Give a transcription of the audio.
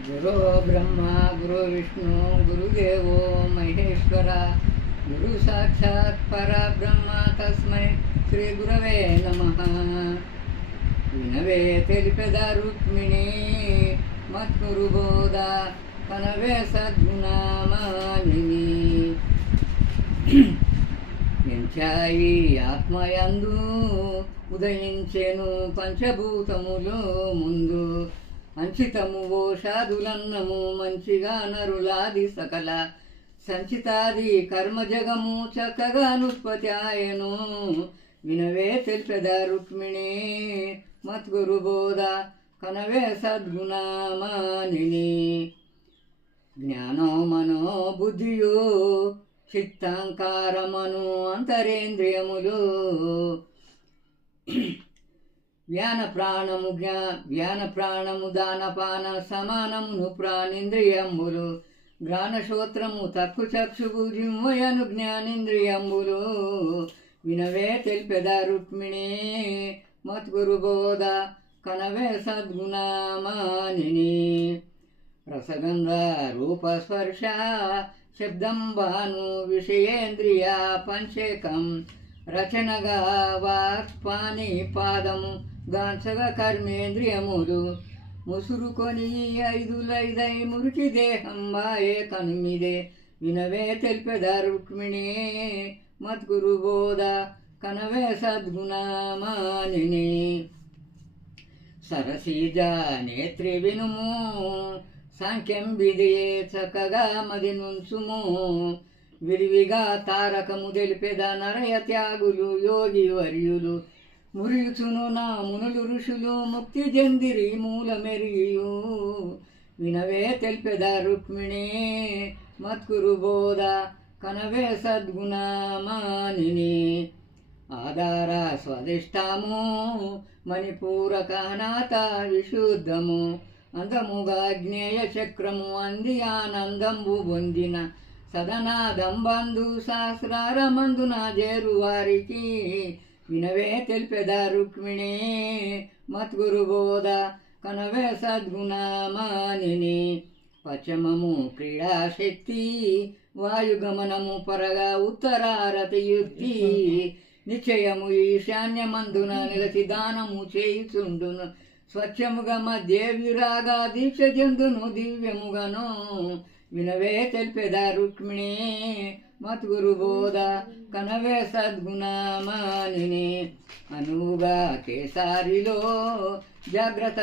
गुरो ब्रह्मा गुरु विष्णु गुरुदेवो महेश्वर गुरु साक्षात् परब्रह्म तस्मै श्री गुरवे नमः। विनवे तेलिपेद रुक्मिणी मत्कुरु बोध कनवे सद्गुणामानिनी ఎంచాయి ఆత్మయందు ఉదయించెను పంచభూతములు ముందు అంచితము ఓ షాదులన్నము మంచిగా నరులాది సకల సంచితాది కర్మజగము చక్కగా నుత్పత్తి ఆయను వినవే తెల్పెద రుక్మిణి మద్గురు బోధ కనవే సద్గుణమానిని జ్ఞానో మనో బుద్ధియో చిత్తాంకారమను అంతరేంద్రియములు వ్యాన ప్రాణము దానపాన సమానమును ప్రాణేంద్రియములు గ్రాణశ్రోత్రము తక్కు చక్షువు జిమ్మయను జ్ఞానేంద్రియంబులు వినవే తెల్పెద రుక్మిణి మద్గురు బోధ కనవే సద్గుణమానిని రసగంధ రూపస్పర్శ శబ్దం భాను విషయేంద్రియ పంచేకం రచనగా వాక్పాని పాదము గాంచగా కర్మేంద్రియములు ముసురుకొని ఐదులైదై మురికి దేహం వాయే కనుమిదే వినవే తెల్పెద రుక్మిణి మద్గురు బోధ కనవే సద్గుణమానిని సరసీజ నేత్రి వినుము సాంఖ్యం విధియే చక్కగా మది నుంచుము విరివిగా తారకము తెలిపెద నరయ త్యాగులు యోగి వర్యులు మురియుచును నా మునులు ఋషులు ముక్తి జందిరి మూల మెరియు వినవే తెల్పెద రుక్మిణి మద్గురు బోధ కనవే సద్గుణమానిని ఆధార స్వదిష్టము మణిపూరకనాథ విశుద్ధము అందముగా జ్ఞేయ చక్రము అంది ఆనందంబు పొందిన సదనాదంబంధు సహస్రారమందున చేరు వారికి వినవే తెల్పెద రుక్మిణి మద్గురు బోధ కనవే సద్గుణమానిని పశ్చిమము క్రీడాశక్తి వాయుగమనము పరగా ఉత్తరారతి యుక్తి నిశ్చయము ఈశాన్యమందున నిలచి దానము చేయుచుండును స్వచ్ఛముగా మధ్య విరాగా దీక్ష జందును దివ్యముగను వినవే తెల్పెద రుక్మిణి మద్గురు బోధ కనవే సద్గుణమానిని అనుగా కేసారిలో జాగ్రత్త